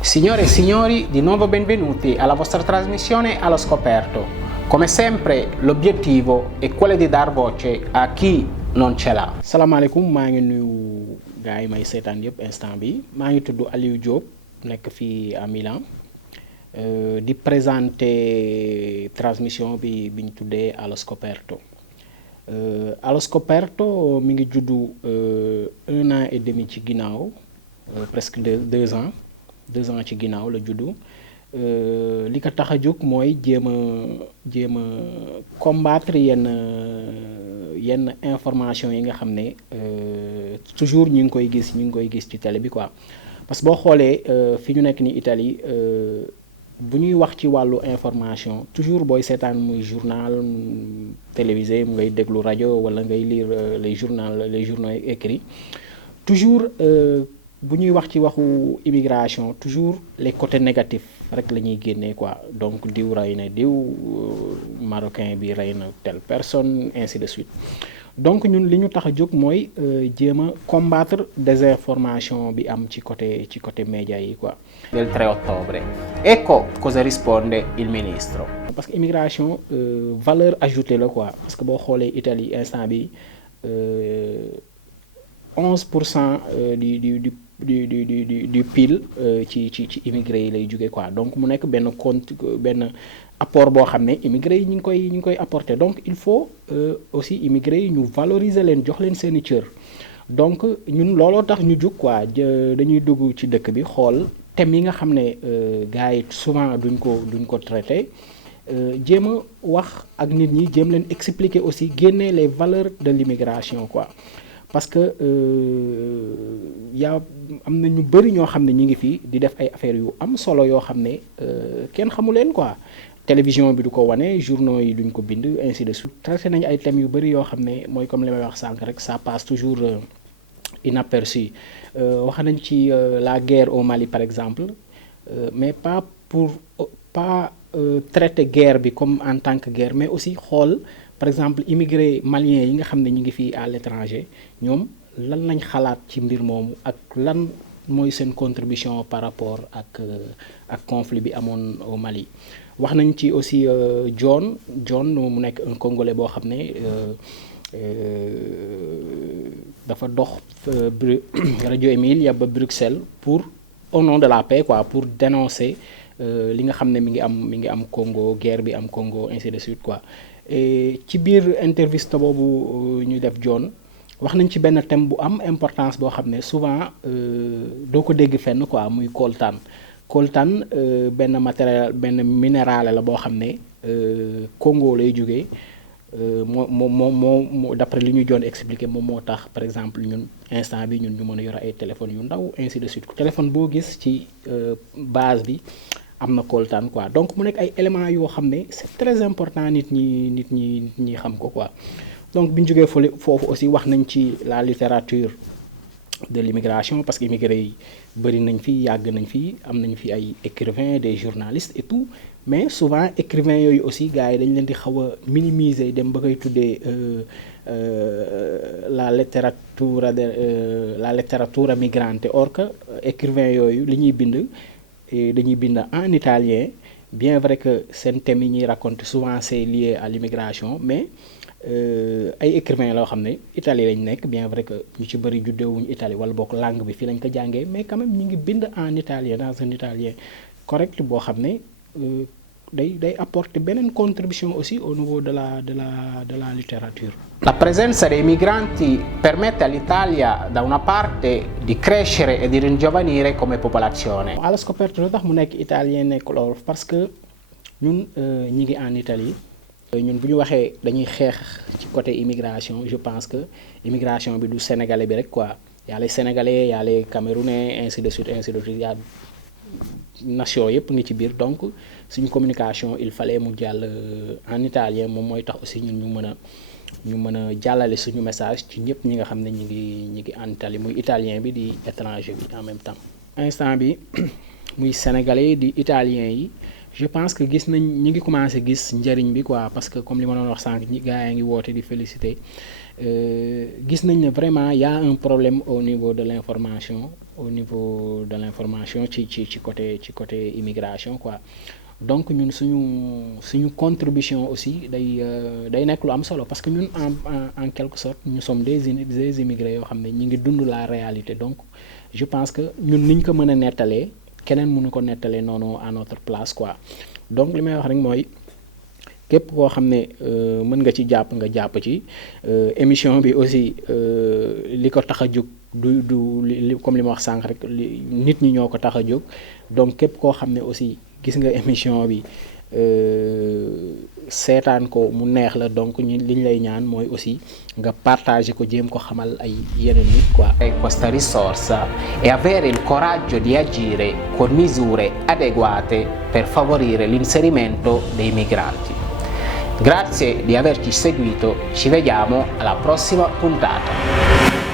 Signore e signori, di nuovo benvenuti alla vostra trasmissione Allo Scoperto. Come sempre, l'obiettivo è quello di dar voce a chi non ce l'ha. Salaamaaleykum, maa ngi nuyu gars yi may seetaan yëpp instant bi maa ngi tudd Aliou Diop nekk fii à Milan di présenter transmission bi ñu tuddee Allo Scoperto. Allo Scoperto mi ngi juddu 1 an et demi ci ginnaaw presque 2 ans. 2 ans ci ginnaaw la juddu li ko tax a jóg mooy jéem a combattre yenn information yi nga xam ne toujours ñu ngi koy gis ci télé bi quoi parce que boo xoolee fi ñu nekk ni Italie bu ñuy wax ci wàllu information toujours booy seetaan muy journal télévisé mu ngay déglu rajo wala ngay lire les journaux écrits toujours bu ñuy wax ci waxu immigration toujours les côtés négatifs rek la ñuy génnee quoi donc diw rey na diw marocain bi rey na telle personne ainsi de suite donc ñun li ñu tax a jóg mooy jéem a combattre désinformation bi am ci côté média yi quoi. Del 3 ottobre. Ecco cosa risponde il ministro. Parce que immigration valeur ajoutée la quoi parce que boo xoolee Italie instant bi 11% du PIB ci immigré yi lay jóge quoi donc mu nekk benn apport boo xam ne immigré yi ñu ngi koy apporter donc il faut aussi immigré yi ñu valoriser leen jox leen seeni cër donc ñun looloo tax ñu jug quoi dañuy dugg ci dëkk bi xool thèmes yi nga xam ne gars yi souvent duñ ko traité jéem a wax ak nit ñi jéem leen expliquer aussi génne les valeurs de l'immigration quoi. Parce que am na ñu bëri ñoo xam ne ñu ngi fii di def ay affaires yu am solo yoo xam ne kenn xamu leen quoi télévision bi du ko wane journaux yi duñ ko bind ainsi de suite. traité nañu ay thèmes yu bëri yoo xam ne mooy comme li may wax sànq rek ça passe toujours inaperçu wax nañ ci la guerre au Mali par exemple mais pas traiter guerre bi comme en tant que guerre mais aussi xool. Par exemple immigré malien yi nga xam ne ñu ngi fii à l'étranger ñoom lan lañ xalaat ci mbir moomu ak lan mooy seen contribution par rapport ak conflit bi amoon au Mali. wax nañ ci aussi John mu nekk un Congolais boo xam ne dafa dox rajo Emilia ba Bruxelles pour au nom de la paix quoi pour dénoncer li nga xam ne mi ngi am Congo guerre bi am Congo ainsi de suite quoi. ci biir interviste boobu ñu def John wax nañ ci benn thème bu am importance boo xam ne souvent doo ko dégg fenn quoi muy coltan benn minéral la boo xam ne Congo lay jógee moo d'après li ñu John expliqué moom moo tax par exemple ñun instant bi ñun ñu mën a yor ay téléphones yu ndaw ainsi de suite téléphone boo gis ci base bi am na coltan quoi donc mu nekk ay éléments yoo xam ne c'est très important nit ñi xam ko quoi donc bi ñu jógee foofu aussi wax nañ ci la littérature de l'immigration parce que immigré yi bëri nañ fi yàgg nañ fi am nañ fi ay écrivains des journalistes et tout mais souvent écrivains yooyu aussi gars yi dañ leen di xaw a minimiser dem ba koy tuddee la letteratura migrante or que écrivains yooyu li ñuy bind dañuy bind en italien bien vrai que seen thèmes yi ñuy raconter souvent c'est lié à l'immigration mais ay écrivains loo xam ne Italie lañ nekk bien vrai que ñu ci bëri juddewuñu Italie wala bokk langue bi fii lañ ko jàngee mais quand même ñu ngi bind en italien dans un italien correct boo xam ne day apporter beneen contribution aussi au niveau de la letterature. La presenza dei migranti permette all'Italia da una parte di crescere e di ringiovanire come popolazione. Allo Scoperto lu tax mu nekk italien nekk loolu parce que ñun ñi ngi en Italie ñun bu ñu waxee dañuy xeex ci côté immigration je pense que immigration bi du sénégalais bi rek quoi y a les sénégalais y a les camerounais ainsi de suite y a nation yëpp ngi ci biir donc suñu communication il fallait mu jàll en italien moom mooy tax aussi ñun ñu mën a jàllale suñu message ci ñëpp ñi nga xam ne ñi ngi en Italie muy italien bi di étranger bi en même temps instant bi muy sénégalais di italien yi je pense que gis nañ ñi ngi commencé gis njëriñ bi quoi, parce que comme li ma doon wax sànq ñi gars yaa ngi woote di féliciter gis nañ ne vraiment y a un problème au niveau de l'information, ci côté immigration quoi. Donc ñun suñu contribution aussi day nekk lu am solo, parce que ñun en quelque sorte nous sommes des immigrés yoo xam ne ñi ngi dund la réalité. Donc je pense que ñun niñ ko mën a nettalee keneen mënu ko nettalee noonu à notre place quoi. Donc li may wax rek mooy képp koo xam ne mën nga ci jàpp nga jàpp ci. Émission bi aussi li ko tax a jóg du comme li ma wax sànq rek nit ñi ñoo ko tax a jóg. Donc képp koo xam ne aussi gis nga émission bi seetaan ko mu neex la, donc li ñu lay ñaan mooy aussi nga partager ko, jéem ko xamal ay yeneen nit quoi. Questa risorsa e avere il coraggio di agire con misure adeguate per favorire l'inserimento dei migranti. Grazie di averci seguito, ci vediamo alla prossima puntata.